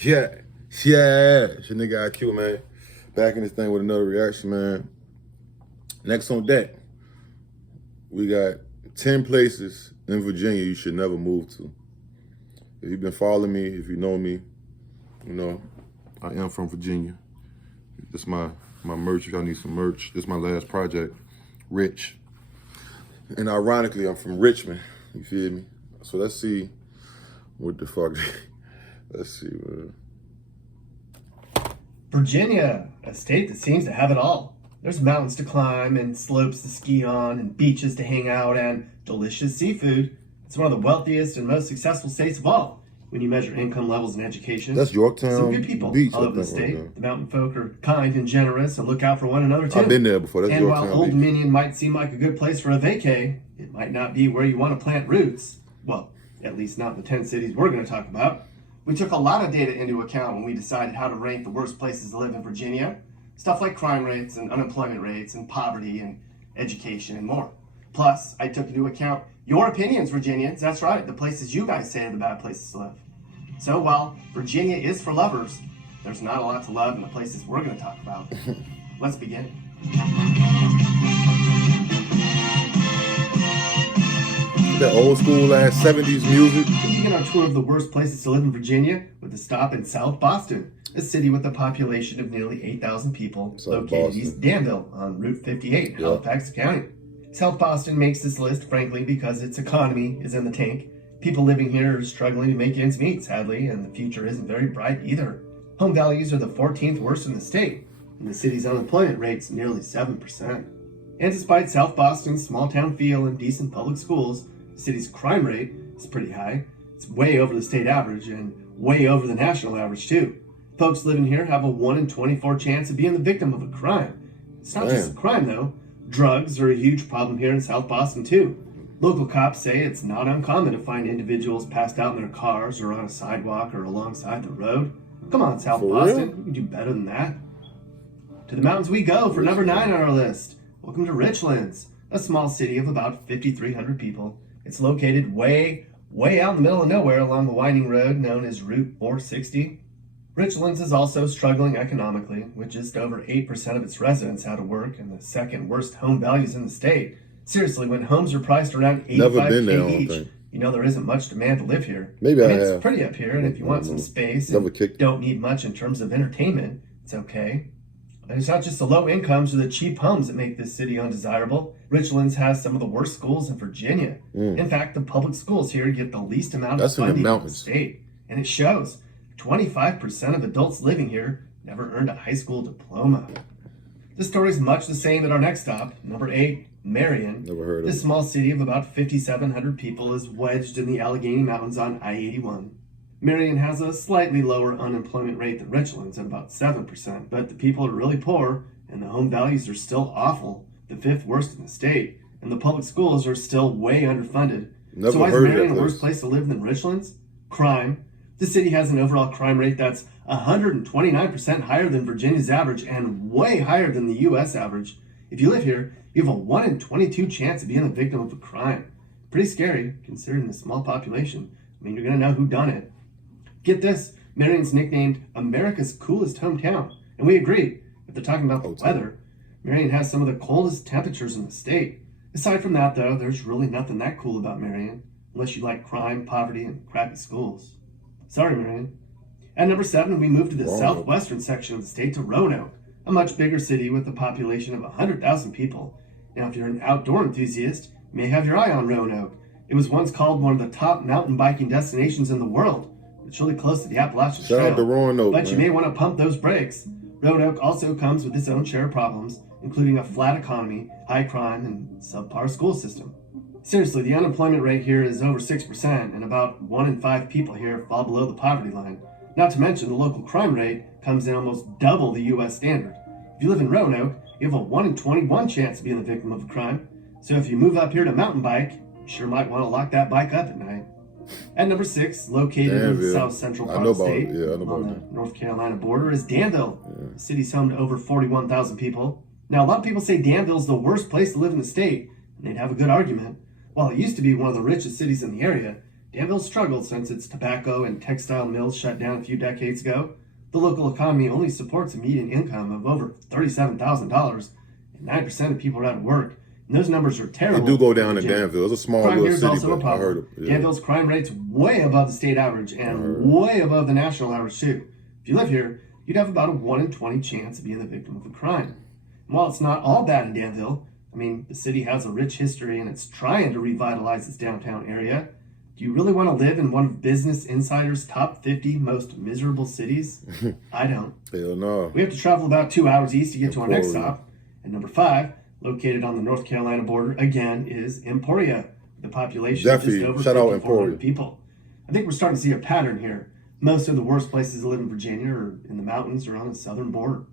Yeah, yeah. It's your nigga IQ, man. Back in this thing with another reaction, man. Next on deck, we got 10 places in Virginia you should never move to. If you've been following me, if you know me, you know, I am from Virginia. This my merch, if y'all need some merch. This is my last project, Rich. And ironically, I'm from Richmond, you feel me? So let's see what the fuck, let's see, man. Virginia, a state that seems to have it all. There's mountains to climb and slopes to ski on and beaches to hang out and delicious seafood. It's one of the wealthiest and most successful states of all when you measure income levels and education. That's Yorktown Some good people Beach, all over the state. The mountain folk are kind and generous and look out for one another too. I've been there before. That's and Yorktown while Old Beach. Dominion might seem like a good place for a vacay, it might not be where you want to plant roots. Well, at least not in the 10 cities we're going to talk about. We took a lot of data into account when we decided how to rank the worst places to live in Virginia. Stuff like crime rates and unemployment rates and poverty and education and more. Plus, I took into account your opinions, Virginians. That's right, the places you guys say are the bad places to live. So while Virginia is for lovers, there's not a lot to love in the places we're going to talk about. Let's begin. That old school ass 70s music. We begin our tour of the worst places to live in Virginia with a stop in South Boston, a city with a population of nearly 8,000 people, located East Danville on Route 58 in Halifax County. South Boston makes this list, frankly, because its economy is in the tank. People living here are struggling to make ends meet, sadly, and the future isn't very bright either. Home values are the 14th worst in the state, and the city's unemployment rate's nearly 7%. And despite South Boston's small-town feel and decent public schools, the city's crime rate is pretty high. It's way over the state average and way over the national average, too. Folks living here have a 1 in 24 chance of being the victim of a crime. It's not just a crime, though. Drugs are a huge problem here in South Boston, too. Local cops say it's not uncommon to find individuals passed out in their cars or on a sidewalk or alongside the road. Come on, South Boston. You can do better than that. To the mountains we go for number 9 on our list. Welcome to Richlands, a small city of about 5,300 people. It's located way out in the middle of nowhere along the winding road known as Route 460. Richlands is also struggling economically, with just over 8% of its residents out of work and the second worst home values in the state. Seriously, when homes are priced around $85,000 each, you know there isn't much demand to live here. Maybe I have. It's pretty up here, and if you want some space and don't need much in terms of entertainment, it's okay. And it's not just the low incomes or the cheap homes that make this city undesirable. Richlands has some of the worst schools in Virginia. In fact, the public schools here get the least amount of funding in the state. And it shows. 25% of adults living here never earned a high school diploma. The story is much the same at our next stop, number 8, Marion. Never heard of it. This small city of about 5,700 people is wedged in the Allegheny Mountains on I-81. Marion has a slightly lower unemployment rate than Richlands at about 7%, but the people are really poor and the home values are still awful, the 5th worst in the state, and the public schools are still way underfunded. So why is Marion a worse place to live than Richlands? Crime. The city has an overall crime rate that's 129% higher than Virginia's average and way higher than the U.S. average. If you live here, you have a 1 in 22 chance of being the victim of a crime. Pretty scary, considering the small population. I mean, you're going to know who done it. Get this, Marion's nicknamed America's coolest hometown. And we agree. If they're talking about the weather, Marion has some of the coldest temperatures in the state. Aside from that, though, there's really nothing that cool about Marion, unless you like crime, poverty, and crappy schools. Sorry, Marion. At number 7, we move to the southwestern section of the state to Roanoke, a much bigger city with a population of 100,000 people. Now, if you're an outdoor enthusiast, you may have your eye on Roanoke. It was once called one of the top mountain biking destinations in the world. It's really close to the Appalachian Trail. Shout out to Roanoke, but you may want to pump those brakes. Roanoke also comes with its own share of problems, including a flat economy, high crime, and subpar school system. Seriously, the unemployment rate here is over 6%, and about 1 in 5 people here fall below the poverty line. Not to mention, the local crime rate comes in almost double the U.S. standard. If you live in Roanoke, you have a 1 in 21 chance of being the victim of a crime. So if you move up here to mountain bike, you sure might want to lock that bike up at night. At number 6, located in the south central part of the state, on the North Carolina border, is Danville. The city's home to over 41,000 people. Now, a lot of people say Danville's the worst place to live in the state, and they'd have a good argument. While it used to be one of the richest cities in the area, Danville struggled since its tobacco and textile mills shut down a few decades ago. The local economy only supports a median income of over $37,000, and 9% of people are out of work. And those numbers are terrible. They do go down in Danville. It's a small crime little here is city, also a but I heard problem. it. Yeah. Danville's crime rate's way above the state average and way above the national average too. If you live here, you'd have about a 1 in 20 chance of being the victim of a crime. And while it's not all bad in Danville, I mean, the city has a rich history and it's trying to revitalize its downtown area. Do you really want to live in one of Business Insider's top 50 most miserable cities? I don't. Hell no. We have to travel about 2 hours east to get to our next stop. And number 5, located on the North Carolina border, again, is Emporia, with a population of just over 5,400 people. I think we're starting to see a pattern here. Most of the worst places to live in Virginia are in the mountains or on the southern border.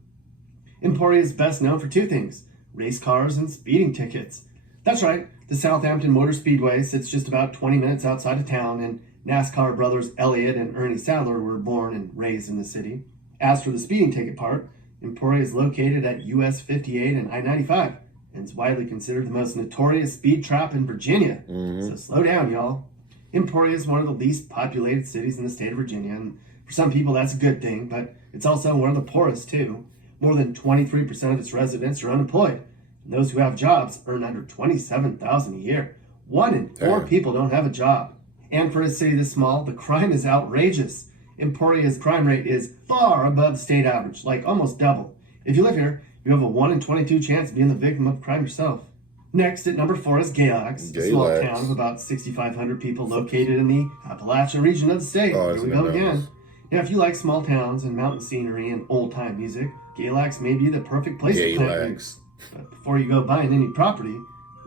Emporia is best known for 2 things: race cars and speeding tickets. That's right, the Southampton Motor Speedway sits just about 20 minutes outside of town, and NASCAR brothers Elliott and Ernie Sadler were born and raised in the city. As for the speeding ticket part, Emporia is located at US 58 and I-95, and it's widely considered the most notorious speed trap in Virginia. So slow down, y'all. Emporia is one of the least populated cities in the state of Virginia, and for some people that's a good thing, but it's also one of the poorest too. More than 23% of its residents are unemployed, and those who have jobs earn under $27,000 a year. 1 in 4 people don't have a job. And for a city this small, the crime is outrageous. Emporia's crime rate is far above the state average, like almost double. If you live here, you have a 1 in 22 chance of being the victim of crime yourself. Next, at number 4 is Galax, a small town of about 6,500 people located in the Appalachian region of the state. Here we go again. Now, if you like small towns and mountain scenery and old-time music, Galax may be the perfect place to plant roots. But before you go buying any property,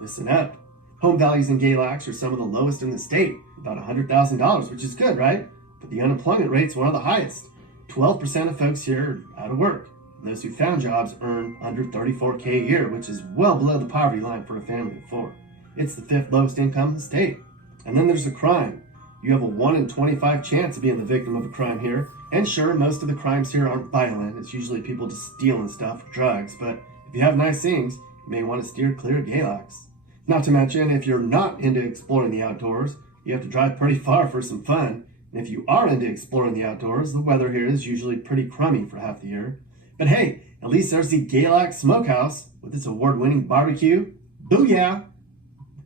listen up. Home values in Galax are some of the lowest in the state, about $100,000, which is good, right? But the unemployment rate's one of the highest. 12% of folks here are out of work. And those who found jobs earn under $34K a year, which is well below the poverty line for a family of 4. It's the 5th lowest income in the state. And then there's the crime. You have a 1 in 25 chance of being the victim of a crime here. And sure, most of the crimes here aren't violent. It's usually people just stealing stuff or drugs. But if you have nice things, you may want to steer clear of Galax. Not to mention, if you're not into exploring the outdoors, you have to drive pretty far for some fun. And if you are into exploring the outdoors, the weather here is usually pretty crummy for half the year. But hey, at least there's the Galax Smokehouse with its award-winning barbecue. Booyah!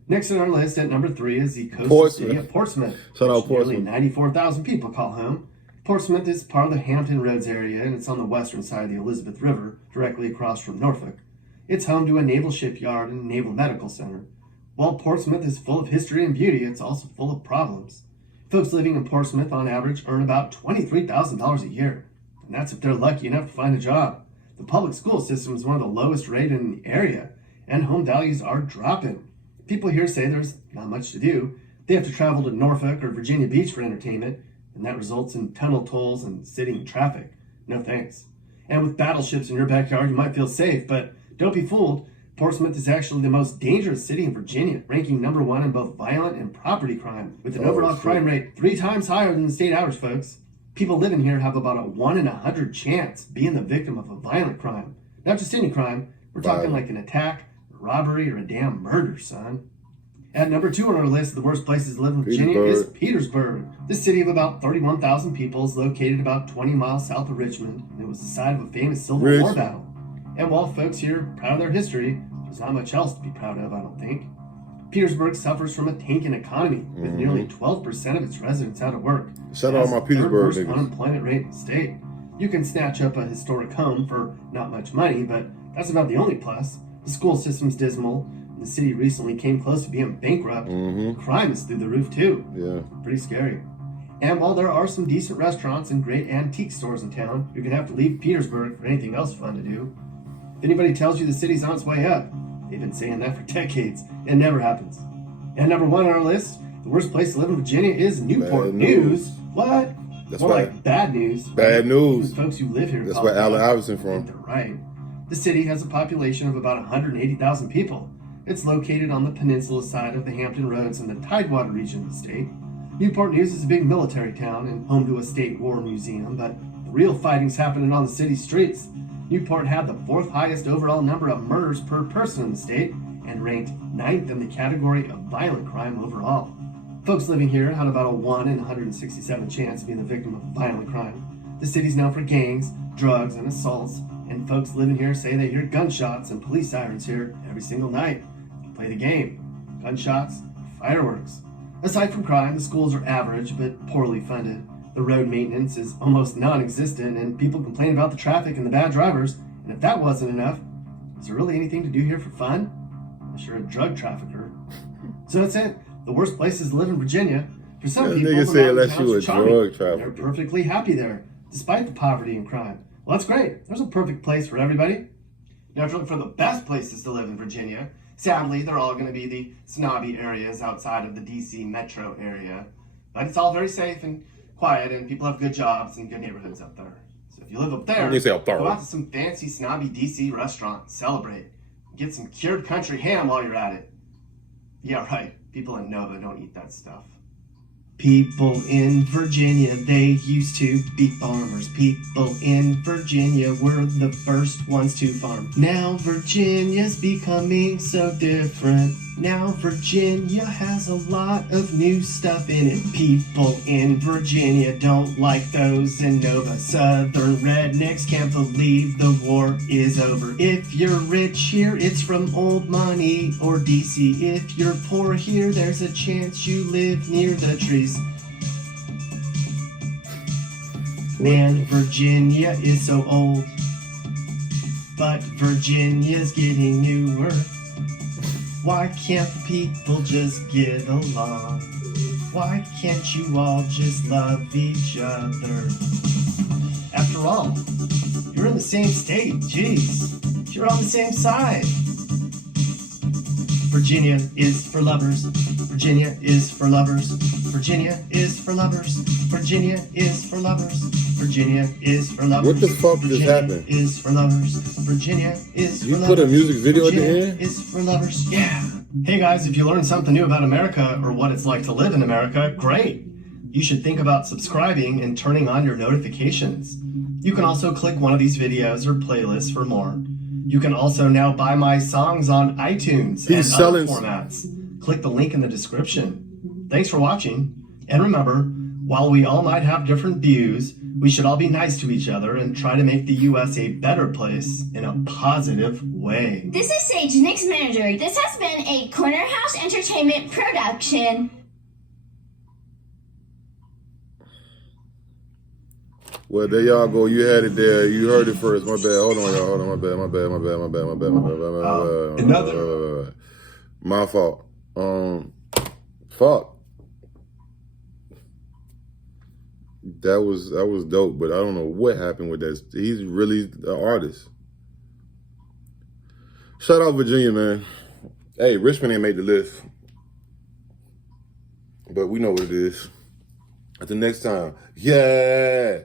Next on our list at number 3 is the coastal city of Portsmouth, which nearly 94,000 people call home. Portsmouth is part of the Hampton Roads area, and it's on the western side of the Elizabeth River, directly across from Norfolk. It's home to a naval shipyard and naval medical center. While Portsmouth is full of history and beauty, it's also full of problems. Folks living in Portsmouth, on average, earn about $23,000 a year. And that's if they're lucky enough to find a job. The public school system is one of the lowest rated in the area, and home values are dropping. People here say there's not much to do. They have to travel to Norfolk or Virginia Beach for entertainment, and that results in tunnel tolls and sitting in traffic. No thanks. And with battleships in your backyard, you might feel safe, but don't be fooled. Portsmouth is actually the most dangerous city in Virginia, ranking number 1 in both violent and property crime, with an overall crime rate 3 times higher than the state average, folks. People living here have about a 1 in 100 chance being the victim of a violent crime. Not just any crime, we're talking like an attack, a robbery, or a damn murder, son. At number 2 on our list of the worst places to live in Virginia is Petersburg. This city of about 31,000 people is located about 20 miles south of Richmond, and it was the site of a famous Civil War battle. And while folks here are proud of their history, there's not much else to be proud of, I don't think. Petersburg suffers from a tanking economy, with nearly 12% of its residents out of work. Shout out my Petersburg niggas. Unemployment rate in the state. You can snatch up a historic home for not much money, but that's about the only plus. The school system's dismal. The city recently came close to being bankrupt. Crime is through the roof too. Yeah. Pretty scary. And while there are some decent restaurants and great antique stores in town, you're gonna have to leave Petersburg for anything else fun to do. If anybody tells you the city's on its way up, they've been saying that for decades. It never happens. And number 1 on our list, the worst place to live in Virginia is Newport News. What? That's more right. like bad news. Bad news. Folks who live here. That's where Allen Iverson from. They're right. The city has a population of about 180,000 people. It's located on the peninsula side of the Hampton Roads in the Tidewater region of the state. Newport News is a big military town and home to a state war museum, but the real fighting's happening on the city's streets. Newport had the 4th highest overall number of murders per person in the state and ranked 9th in the category of violent crime overall. Folks living here had about a 1 in 167 chance of being the victim of violent crime. The city's known for gangs, drugs, and assaults, and folks living here say they hear gunshots and police sirens here every single night. Play the game. Gunshots, fireworks. Aside from crime, the schools are average but poorly funded. The road maintenance is almost non-existent, and people complain about the traffic and the bad drivers. And if that wasn't enough, is there really anything to do here for fun? Unless you're a drug trafficker. So that's it. The worst places to live in Virginia. For some That people, nigga the said mountain unless towns you are a charming. drug trafficker. They're perfectly happy there, despite the poverty and crime. Well, that's great. There's a perfect place for everybody. Now, if you're looking for the best places to live in Virginia, sadly, they're all going to be the snobby areas outside of the DC metro area. But it's all very safe and quiet, and people have good jobs and good neighborhoods up there. So if you live up there, They say up there. go out to some fancy snobby DC restaurant, celebrate, get some cured country ham while you're at it. Yeah, right. People in Nova don't eat that stuff. People in Virginia, they used to be farmers. People in Virginia were the first ones to farm. Now Virginia's becoming so different. Now Virginia has a lot of new stuff in it. People in Virginia don't like those in Nova. Southern rednecks can't believe the war is over. If you're rich here, it's from old money or DC. If you're poor here, there's a chance you live near the trees. Man, Virginia is so old, but Virginia's getting newer. Why can't people just get along? Why can't you all just love each other? After all, you're in the same state, jeez. You're on the same side. Virginia is for lovers. Virginia is for lovers. Virginia is for lovers. Virginia is for lovers. Virginia is for lovers. What the fuck just Virginia happened? is for lovers. Virginia is You for put a lovers. music video at the Virginia end? is for lovers. Yeah. Hey guys, if you learned something new about America or what it's like to live in America, great. You should think about subscribing and turning on your notifications. You can also click one of these videos or playlists for more. You can also now buy my songs on iTunes and He's other selling- formats. Click the link in the description. Thanks for watching. And remember, while we all might have different views, we should all be nice to each other and try to make the U.S. a better place in a positive way. This is Sage, Nick's manager. This has been a Corner House Entertainment production. Well, there y'all go. You had it there. You heard it first. My bad. Hold on, y'all. Hold on. My bad. Another. My fault. Fuck. That was dope, but I don't know what happened with that. He's really an artist. Shout out Virginia, man. Hey, Richmond ain't made the list, but we know what it is. Until next time, yeah.